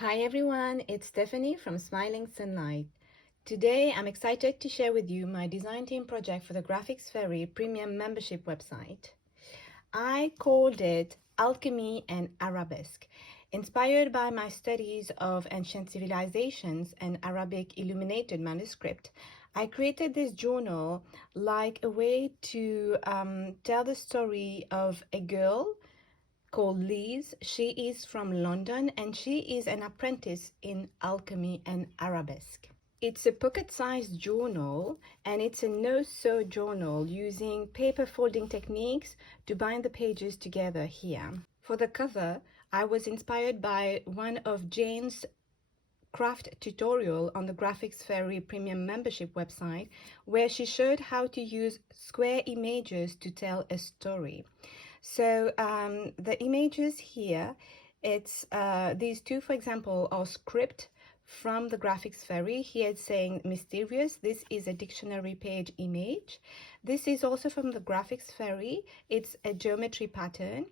Hi everyone, it's Stephanie from Smiling Sunlight. Today I'm excited to share with you my design team project for the Graphics Fairy premium membership website. I called it Alchemy and Arabesque. Inspired by my studies of ancient civilizations and Arabic illuminated manuscript, I created this journal like a way to tell the story of a girl called Liz. She is from London and she is an apprentice in alchemy and Arabesque. It's a pocket-sized journal and it's a no-sew journal using paper folding techniques to bind the pages together here. For the cover, I was inspired by one of Jane's craft tutorial on the Graphics Fairy premium membership website, where she showed how to use square images to tell a story. So the images here, it's these two, for example, are script from the Graphics Fairy. Here it's saying mysterious. This is a dictionary page image. This is also from the Graphics Fairy. It's a geometry pattern.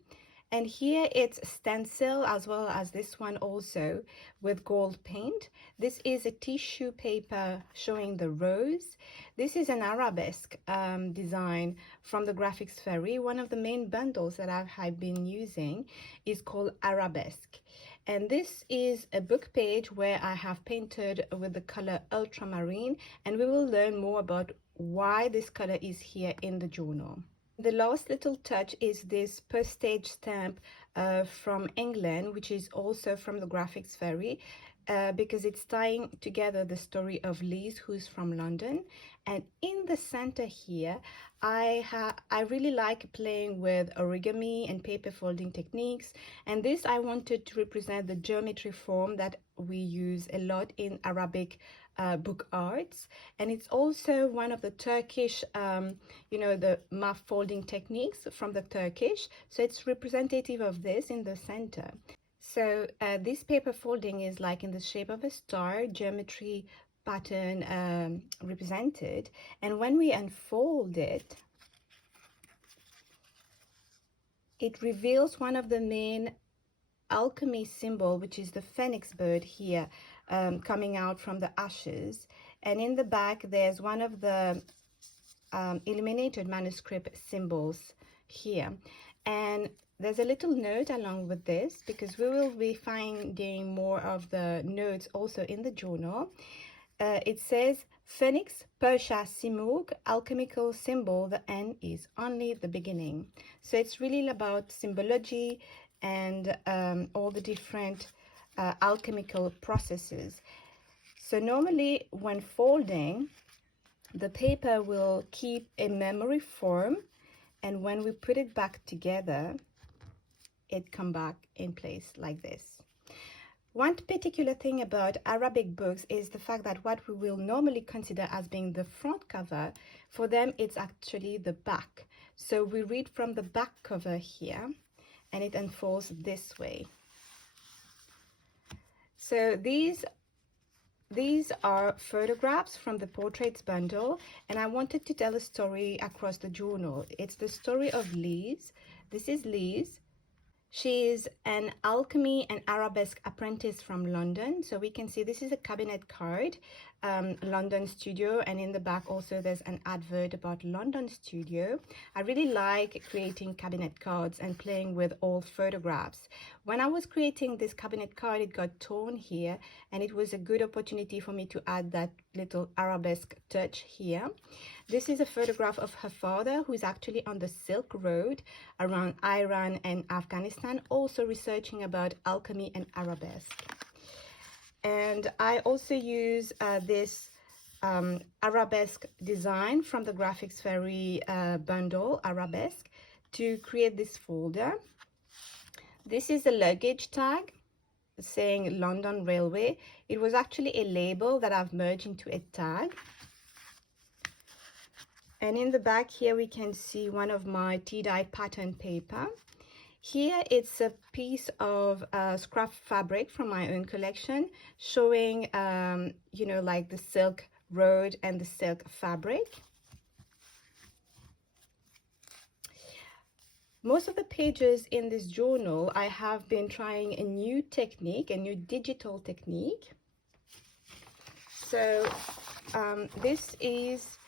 And here it's stencil, as well as this one also with gold paint. This is a tissue paper showing the rose. This is an arabesque design from the Graphics Fairy. One of the main bundles that I've been using is called Arabesque. And this is a book page where I have painted with the color ultramarine, and we will learn more about why this color is here in the journal. The last little touch is this postage stamp from England, which is also from the Graphics Fairy, because it's tying together the story of Liz, who's from London. And in the center here, I really like playing with origami and paper folding techniques. And this I wanted to represent the geometry form that we use a lot in Arabic book arts, and it's also one of the Turkish the map folding techniques from the Turkish, so it's representative of this in the center. So this paper folding is like in the shape of a star, geometry pattern represented, and when we unfold it, it reveals one of the main alchemy symbol, which is the phoenix bird here, coming out from the ashes. And in the back there's one of the illuminated manuscript symbols here, and there's a little note along with this, because we will be finding more of the notes also in the journal. It says, Phoenix, Persia, Simurgh, alchemical symbol, the end is only the beginning. So it's really about symbology and all the different alchemical processes. So normally when folding, the paper will keep a memory form, and when we put it back together, it comes back in place like this. One particular thing about Arabic books is the fact that what we will normally consider as being the front cover, for them it's actually the back. So we read from the back cover here, and it unfolds this way. So these are photographs from the portraits bundle, and I wanted to tell a story across the journal. It's the story of Liz. This is Liz. She is an alchemy and arabesque apprentice from London. So we can see this is a cabinet card, London studio, and in the back also there's an advert about London studio. I really like creating cabinet cards and playing with old photographs. When I was creating this cabinet card, it got torn here, and it was a good opportunity for me to add that little arabesque touch here. This is a photograph of her father, who is actually on the Silk Road around Iran and Afghanistan, also researching about alchemy and arabesque. And I also use this arabesque design from the Graphics Fairy bundle, Arabesque, to create this folder. This is a luggage tag saying London Railway. It was actually a label that I've merged into a tag. And in the back here we can see one of my tea-dyed pattern paper. Here it's a piece of scrap fabric from my own collection, showing like the Silk Road and the silk fabric. Most of the pages in this journal, I have been trying a new technique, a new digital technique. So this is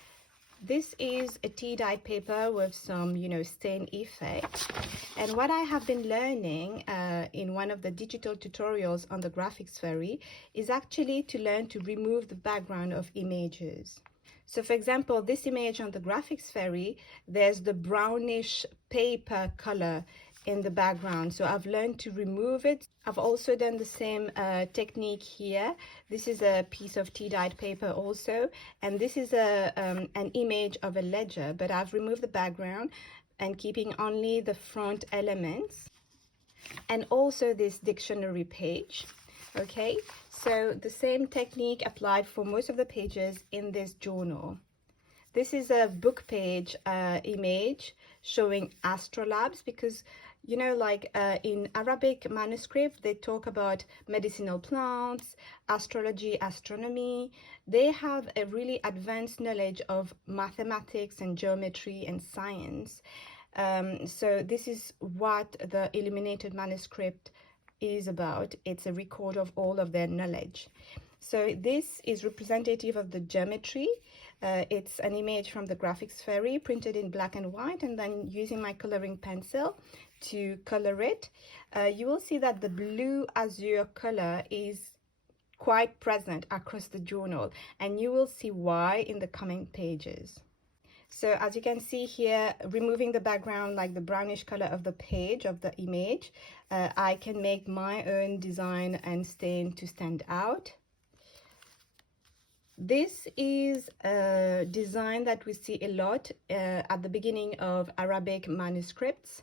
a tea-dyed paper with some, stain effect. And what I have been learning in one of the digital tutorials on the Graphics Fairy is actually to learn to remove the background of images. So for example, this image on the Graphics Fairy, there's the brownish paper color in the background. So I've learned to remove it. I've also done the same technique here. This is a piece of tea-dyed paper also. And this is an image of a ledger, but I've removed the background and keeping only the front elements. And also this dictionary page. Okay, so the same technique applied for most of the pages in this journal. This is a book page image showing astrolabes, because in Arabic manuscript they talk about medicinal plants, astrology, astronomy. They have a really advanced knowledge of mathematics and geometry and science. So this is what the illuminated manuscript is about. It's a record of all of their knowledge. So this is representative of the geometry. It's an image from the Graphics Fairy printed in black and white, and then using my coloring pencil to color it. You will see that the blue azure color is quite present across the journal, and you will see why in the coming pages. So as you can see here, removing the background, like the brownish color of the page of the image, I can make my own design and stain to stand out. This is a design that we see a lot at the beginning of Arabic manuscripts.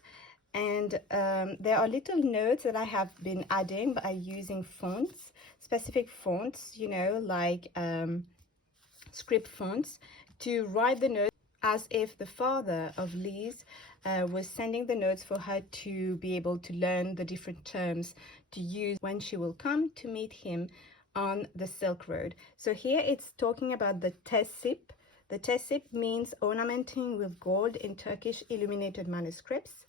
And there are little notes that I have been adding by using fonts, specific fonts, like script fonts, to write the notes as if the father of Liz was sending the notes for her to be able to learn the different terms to use when she will come to meet him on the Silk Road. So here it's talking about the tesip. The tesip means ornamenting with gold in Turkish illuminated manuscripts.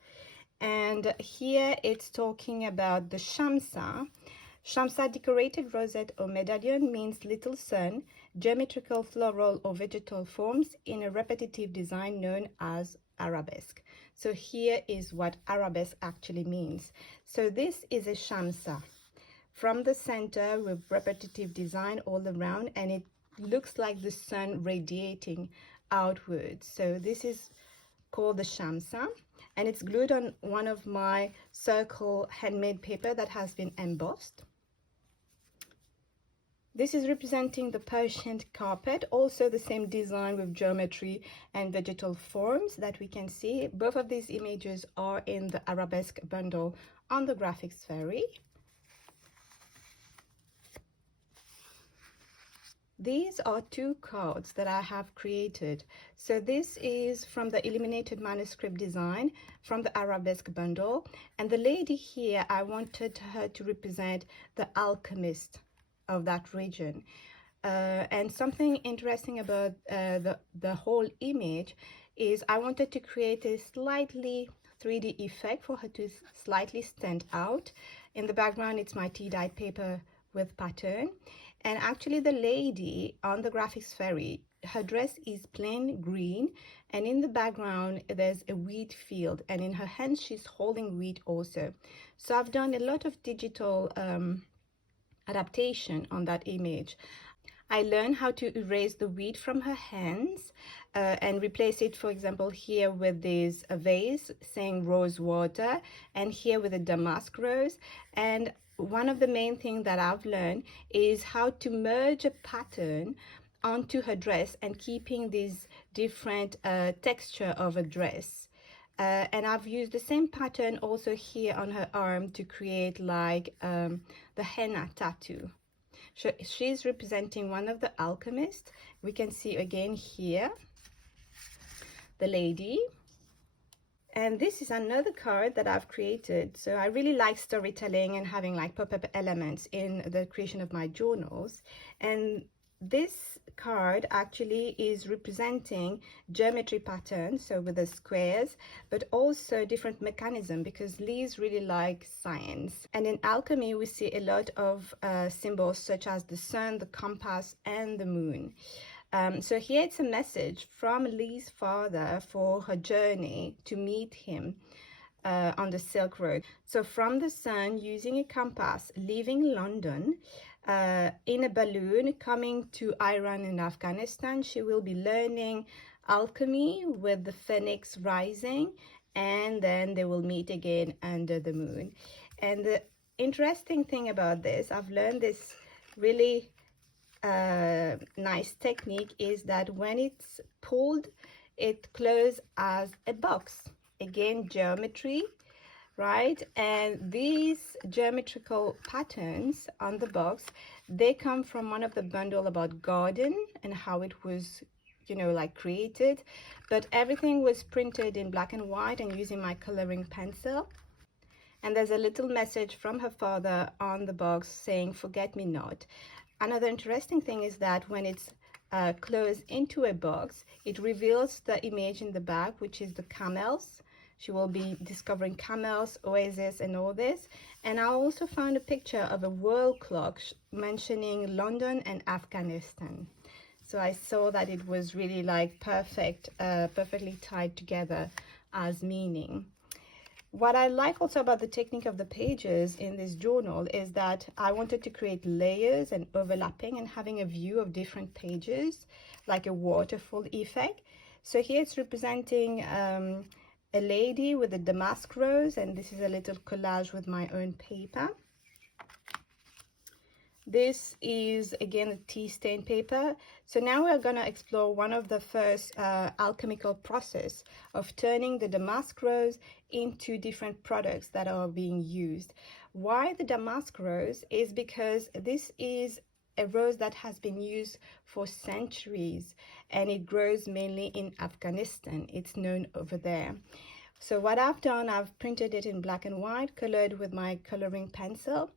And here it's talking about the shamsa. Shamsa, decorated rosette or medallion, means little sun, geometrical floral or vegetal forms in a repetitive design known as arabesque. So here is what arabesque actually means. So this is a shamsa from the center with repetitive design all around, and it looks like the sun radiating outwards. So this is called the shamsa, and it's glued on one of my circle handmade paper that has been embossed. This is representing the Persian carpet, also the same design with geometry and vegetal forms that we can see. Both of these images are in the Arabesque bundle on the Graphics Fairy. These are two cards that I have created. So this is from the illuminated manuscript design from the Arabesque bundle. And the lady here, I wanted her to represent the alchemist of that region. And something interesting about the whole image is I wanted to create a slightly 3D effect for her to slightly stand out. In the background, it's my tea-dyed paper with pattern. And actually the lady on the Graphics Fairy, her dress is plain green, and in the background there's a wheat field, and in her hands she's holding wheat also. So I've done a lot of digital adaptation on that image. I learned how to erase the wheat from her hands and replace it, for example, here with this vase saying rose water, and here with a damask rose. And one of the main things that I've learned is how to merge a pattern onto her dress and keeping this different texture of a dress. And I've used the same pattern also here on her arm to create like the henna tattoo. So she's representing one of the alchemists. We can see again here the lady. And this is another card that I've created. So I really like storytelling and having like pop-up elements in the creation of my journals. And this card actually is representing geometry patterns, so with the squares, but also different mechanism, because Liz really likes science. And in alchemy, we see a lot of symbols such as the sun, the compass, and the moon. So here it's a message from Li's father for her journey to meet him on the Silk Road. So from the sun, using a compass, leaving London, in a balloon, coming to Iran and Afghanistan, she will be learning alchemy with the phoenix rising, and then they will meet again under the moon. And the interesting thing about this, I've learned this really nice technique, is that when it's pulled, it closes as a box. Again, geometry, right? And these geometrical patterns on the box, they come from one of the bundle about garden and how it was, you know, like created, but everything was printed in black and white and using my coloring pencil. And there's a little message from her father on the box saying, "Forget me not." Another interesting thing is that when it's closed into a box, it reveals the image in the back, which is the camels. She will be discovering camels, oasis, and all this. And I also found a picture of a world clock mentioning London and Afghanistan. So I saw that it was really like perfectly tied together as meaning. What I like also about the technique of the pages in this journal is that I wanted to create layers and overlapping and having a view of different pages, like a waterfall effect. So here it's representing a lady with a damask rose, and this is a little collage with my own paper. This is again a tea stain paper. So now we're going to explore one of the first alchemical process of turning the damask rose into different products that are being used. Why the damask rose is because this is a rose that has been used for centuries, and it grows mainly in Afghanistan. It's known over there. So what I've done, I've printed it in black and white, colored with my coloring pencil.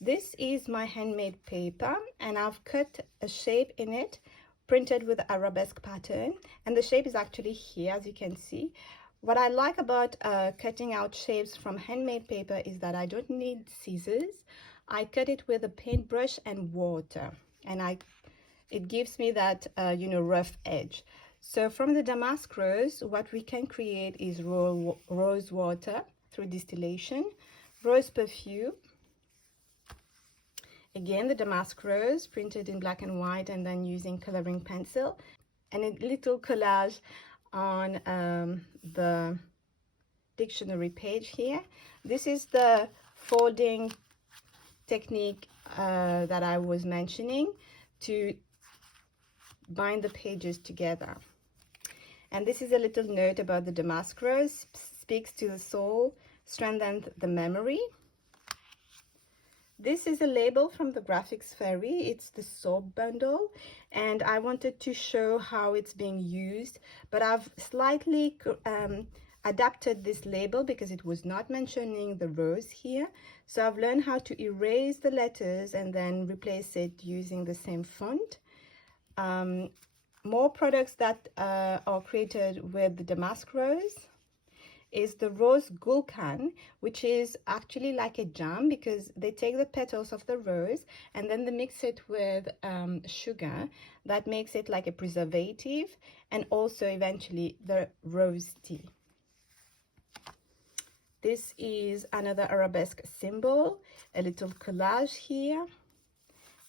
This is my handmade paper, and I've cut a shape in it, printed with arabesque pattern, and the shape is actually here, as you can see. What I like about cutting out shapes from handmade paper is that I don't need scissors. I cut it with a paintbrush and water, and it gives me that you know, rough edge. So from the damask rose, what we can create is rose water through distillation, rose perfume, again the damask rose printed in black and white and then using coloring pencil, and a little collage on the dictionary page here. This is the folding technique that I was mentioning to bind the pages together. And this is a little note about the damask rose, speaks to the soul, strengthens the memory. This is a label from the Graphics Fairy. It's the soap bundle, and I wanted to show how it's being used, but I've slightly adapted this label because it was not mentioning the rose here. So I've learned how to erase the letters and then replace it using the same font. More products that are created with the damask rose is the rose gulkan, which is actually like a jam because they take the petals of the rose and then they mix it with sugar. That makes it like a preservative, and also eventually the rose tea. This is another arabesque symbol, a little collage here.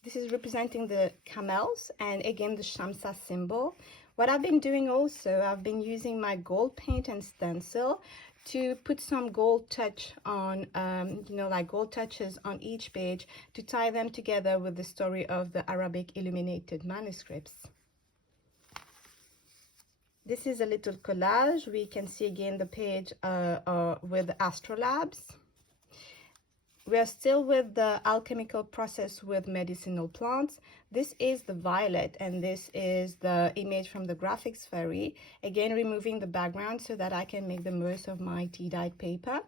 This is representing the camels and again the Shamsa symbol. What I've been doing also, I've been using my gold paint and stencil to put some gold touch on, you know, like gold touches on each page to tie them together with the story of the Arabic illuminated manuscripts. This is a little collage. We can see again the page with astrolabes. We are still with the alchemical process with medicinal plants. This is the violet, and this is the image from the Graphics Fairy. Again, removing the background so that I can make the most of my tea-dyed paper.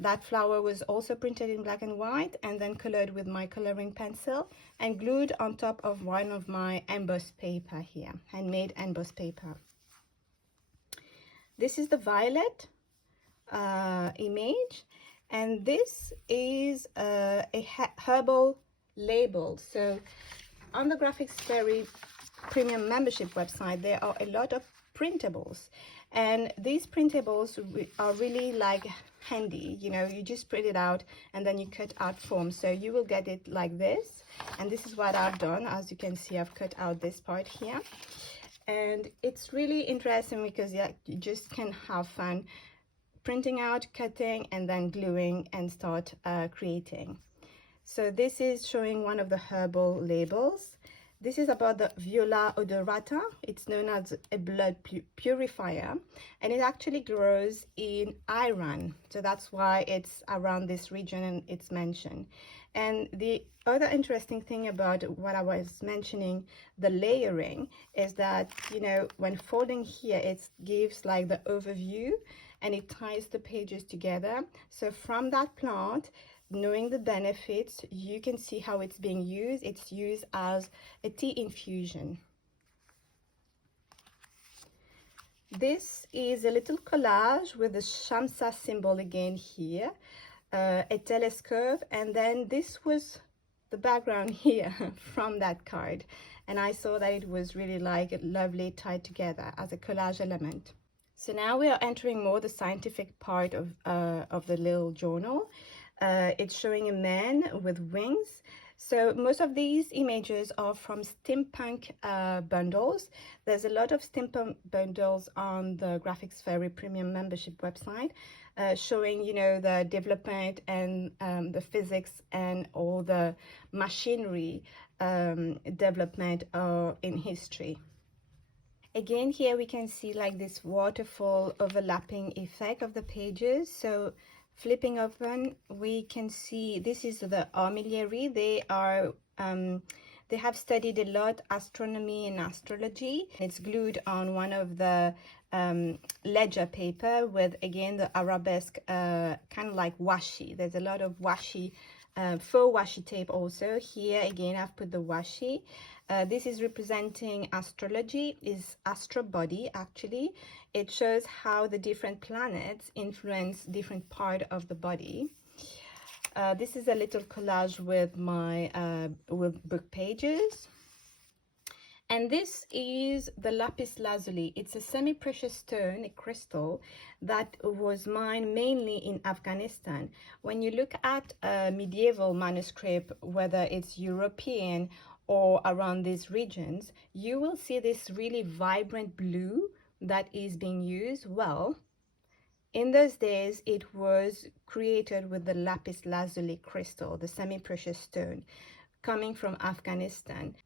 That flower was also printed in black and white and then colored with my coloring pencil and glued on top of one of my embossed paper here, handmade embossed paper. This is the violet image, and this is a herbal label. So on the Graphics Fairy premium membership website, there are a lot of printables, and these printables are really like handy. You know, you just print it out and then you cut out forms, so you will get it like this. And this is what I've done. As you can see, I've cut out this part here, and it's really interesting because you just can have fun printing out, cutting, and then gluing and start creating. So this is showing one of the herbal labels. This is about the Viola odorata. It's known as a blood purifier, and it actually grows in Iran. So that's why it's around this region and it's mentioned. And the other interesting thing about what I was mentioning, the layering, is that, you know, when folding here, it gives like the overview and it ties the pages together. So from that plant, knowing the benefits, you can see how it's being used. It's used as a tea infusion. This is a little collage with the Shamsa symbol again here, a telescope, and then this was the background here from that card. And I saw that it was really like lovely tied together as a collage element. So now we are entering more the scientific part of the little journal. It's showing a man with wings. So most of these images are from steampunk bundles. There's a lot of steampunk bundles on the Graphics Fairy premium membership website, showing, you know, the development and the physics and all the machinery development in history. Again, here we can see like this waterfall overlapping effect of the pages. So flipping open, we can see this is the armillary. They have studied a lot astronomy and astrology. It's glued on one of the ledger paper with, again, the arabesque kind of like washi. There's a lot of washi, faux washi tape also. Here again, I've put the washi. This is representing astrology, is astro body actually. It shows how the different planets influence different part of the body. This is a little collage with my with book pages. And this is the lapis lazuli. It's a semi-precious stone, a crystal, that was mined mainly in Afghanistan. When you look at a medieval manuscript, whether it's European or around these regions, you will see this really vibrant blue that is being used. Well, in those days, it was created with the lapis lazuli crystal, the semi-precious stone, coming from Afghanistan.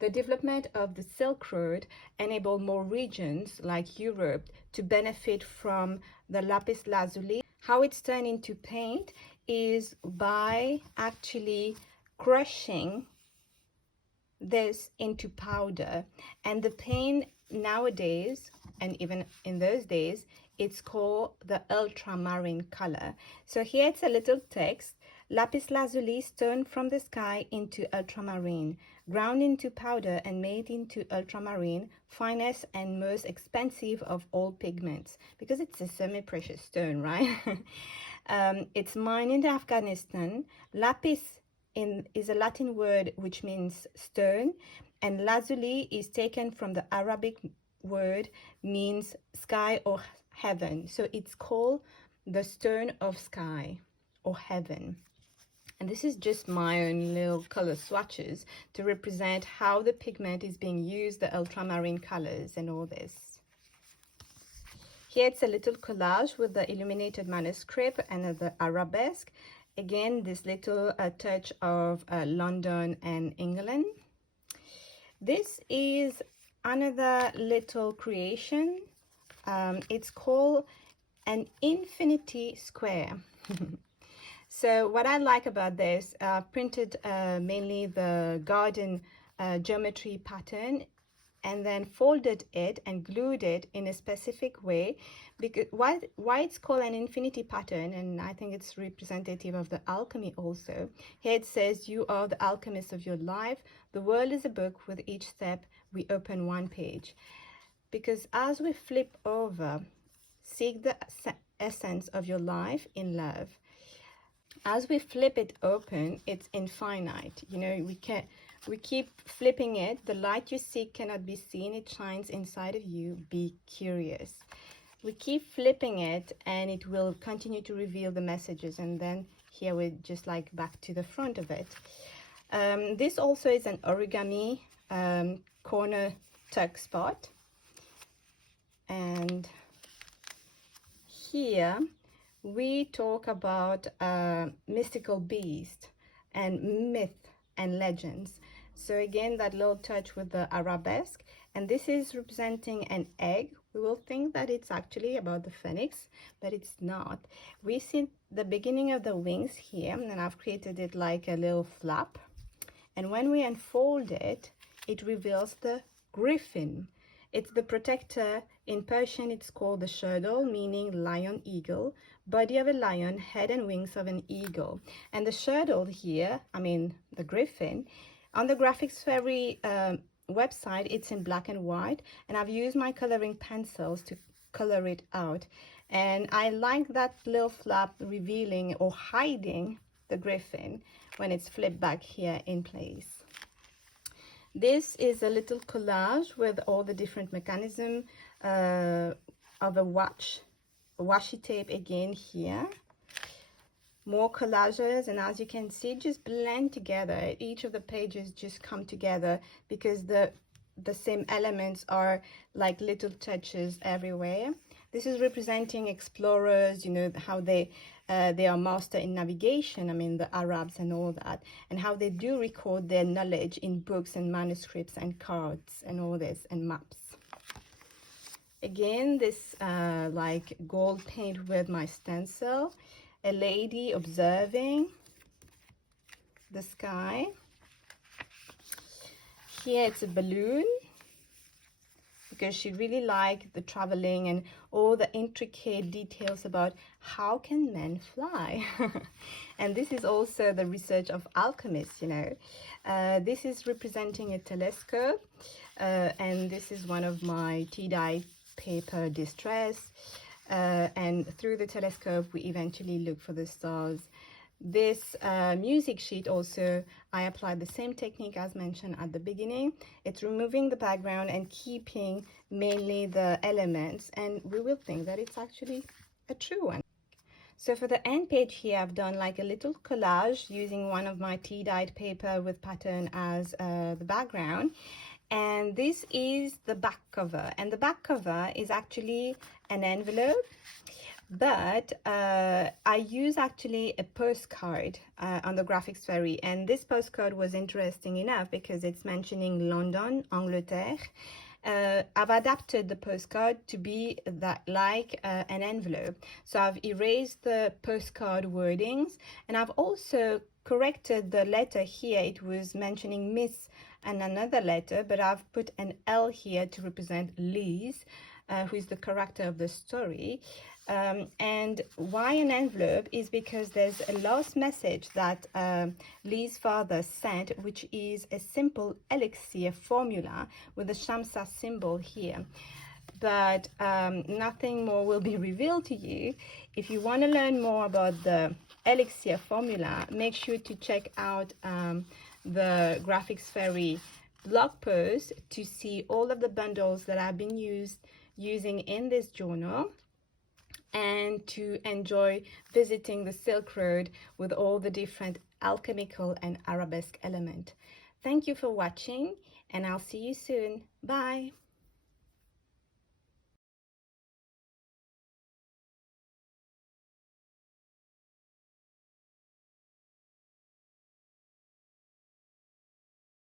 The development of the Silk Road enabled more regions like Europe to benefit from the lapis lazuli. How it's turned into paint is by actually crushing this into powder, and the paint nowadays, and even in those days, it's called the ultramarine color. So here it's a little text: lapis lazuli, stone from the sky into ultramarine, ground into powder and made into ultramarine, finest and most expensive of all pigments, because it's a semi-precious stone, right? It's mined in Afghanistan. Lapis is a Latin word which means stone, and lazuli is taken from the Arabic word means sky or heaven. So it's called the stone of sky or heaven. And this is just my own little color swatches to represent how the pigment is being used, the ultramarine colors and all this. Here it's a little collage with the illuminated manuscript and the arabesque. Again, this little touch of London and England. This is another little creation. It's called an infinity square. So what I like about this, printed mainly the garden geometry pattern and then folded it and glued it in a specific way. Because why it's called an infinity pattern, and I think it's representative of the alchemy also. Here it says, you are the alchemist of your life. The world is a book. With each step we open one page. Because as we flip over, seek the essence of your life in love. As we flip it open, it's infinite. You know, we keep flipping it. The light you seek cannot be seen. It shines inside of you. Be curious. We keep flipping it and it will continue to reveal the messages. And then here we're just like back to the front of it. This also is an origami corner tuck spot. And here we talk about mystical beast and myth and legends. So again, that little touch with the arabesque, and this is representing an egg. We will think that it's actually about the phoenix, but it's not. We see the beginning of the wings here, and I've created it like a little flap. And when we unfold it, it reveals the griffin. It's the protector. In Persian, it's called the sherdal, meaning lion eagle, body of a lion, head and wings of an eagle. And the sherdal here, I mean the griffin, on the Graphics Fairy website, it's in black and white, and I've used my coloring pencils to color it out. And I like that little flap revealing or hiding the griffin when it's flipped back here in place. This is a little collage with all the different mechanism of a washi tape again here. More collages, and as you can see, just blend together. Each of the pages just come together because the same elements are like little touches everywhere. This is representing explorers, you know, how they are master in navigation, I mean the Arabs and all that, and how they do record their knowledge in books and manuscripts and cards and all this, and maps. Again, this like gold paint with my stencil, a lady observing the sky. Here it's a balloon, because she really liked the traveling and all the intricate details about how can men fly. And this is also the research of alchemists, you know. This is representing a telescope, and this is one of my tea-dye paper distress. And through the telescope we eventually look for the stars. This music sheet also, I applied the same technique as mentioned at the beginning. It's removing the background and keeping mainly the elements, and we will think that it's actually a true one. So for the end page here, I've done like a little collage using one of my tea-dyed paper with pattern as the background. And this is the back cover, and the back cover is actually an envelope, but I use actually a postcard on the Graphics Fairy, and this postcard was interesting enough because it's mentioning London, Angleterre. I've adapted the postcard to be that like an envelope, so I've erased the postcard wordings, and I've also corrected the letter here. It was mentioning Miss and another letter, but I've put an L here to represent Liz, who is the character of the story. And why an envelope is because there's a last message that Liz's father sent, which is a simple elixir formula with the Shamsa symbol here. But nothing more will be revealed to you. If you want to learn more about the elixir formula, make sure to check out the Graphics Fairy blog post to see all of the bundles that I've been using in this journal, and to enjoy visiting the Silk Road with all the different alchemical and arabesque elements. Thank you for watching, and I'll see you soon. Bye.